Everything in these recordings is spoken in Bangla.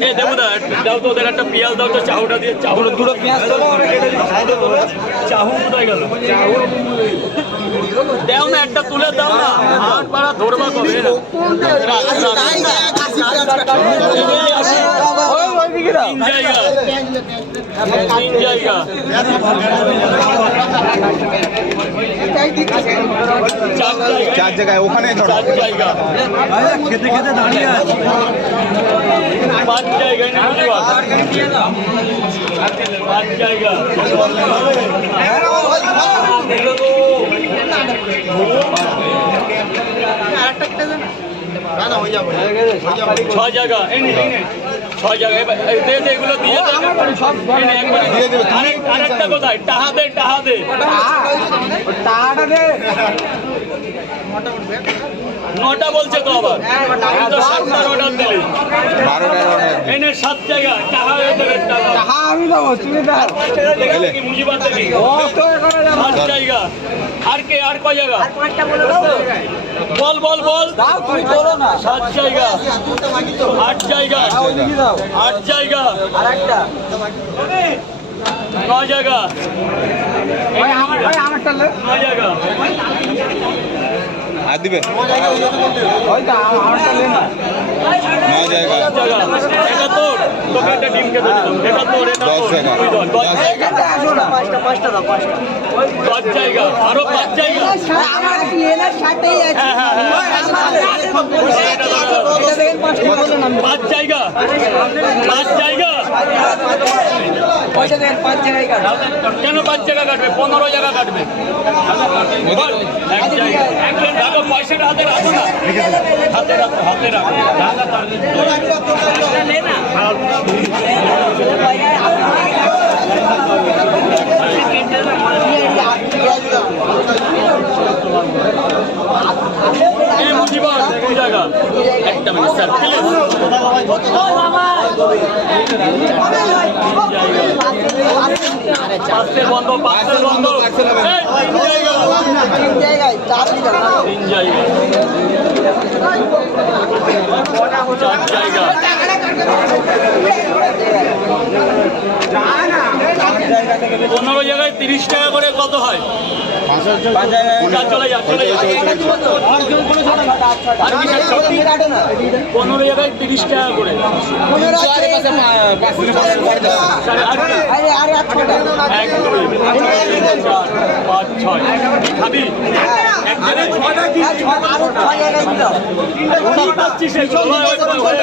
এ দেবো দা দাও তো ওদের একটা পিয়াল দাও তো চাহুটা দিয়ে দুটো পেঁয়াজ চাহু কোথায় গেল? দাও না একটা তুলে দাও না। আট পাড়া ধরবা কবে? না ওই ওই দিকে দাও। তিন জায়গা। তিন জায়গা। চার জায়গা চার জায়গায় ওখানে ধরো চার জায়গা খেতে খেতে দাঁড়িয়ে আছে পাঁচ জায়গায় না বুঝবা পাঁচ জায়গা ছ জায়গা এই নে, এই নে। ছয় জায়গা দে দে এগুলো দিয়ে দে। এই নে, একবারে দিয়ে দেবে। আরেক আরেকটা কোথায়? টাহা দে টাহা দে। টাকাটা দে। নটা বলছে তো আবার। আমি তো সাতটার অর্ডার দিলি। বারোটার অর্ডার সাত জায়গা টাহা টাকা আমি দেবো তুমি দাও মুজিবাদ দেখি কত করে যাব। সাত জায়গা। আর কে আর কয় জায়গা? বল বল বল সাত জায়গা। আট জায়গা। আট জায়গা। আর একটা জায়গা। নয় জায়গা। আর দিবে নয় জায়গা। দশ জায়গা। দশ জায়গা। দশ জায়গা। আরও পাঁচ জায়গা। আমার কি এনার সাথেই আছে? হ্যাঁ হ্যাঁ হ্যাঁ। পাঁচ জায়গা। পাঁচ জায়গা। কেন পাঁচ জায়গা কাটবে? পনেরো জায়গা কাটবে। পয়সাটা হাতে রাখো না। হাতে রাখো হাতে রাখো। একটা মিনিট স্যার প্লিজ বন্ধ বন্ধ এই, তিন জায়গা তিন জায়গায় চার লিটার তিন জায়গা চার জায়গা। পনেরো জায়গায় তিরিশ টাকা করে কত হয়? পনেরো জায়গায় তিরিশ টাকা করে। এক দুই পাঁচ ছয়। খাবি? হয়ে।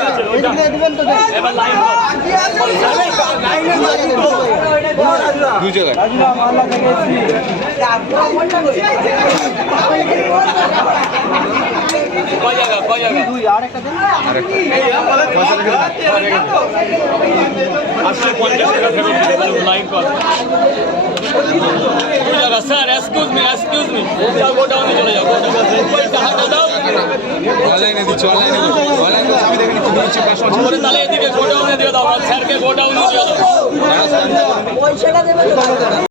দু জায়গায়। আসলে পঞ্চাশ টাকা লাইন কর দুই জায়গা স্যার অনলাইনে দিচ্ছি অনলাইনে অনলাইনে আমি দেখে নিচ্ছি দিচ্ছি তাহলে এদিকে গোডাউনে দিয়ে দাও স্যারকে গোডাউনে দিয়ে দাও পয়সাটা দেবেন তো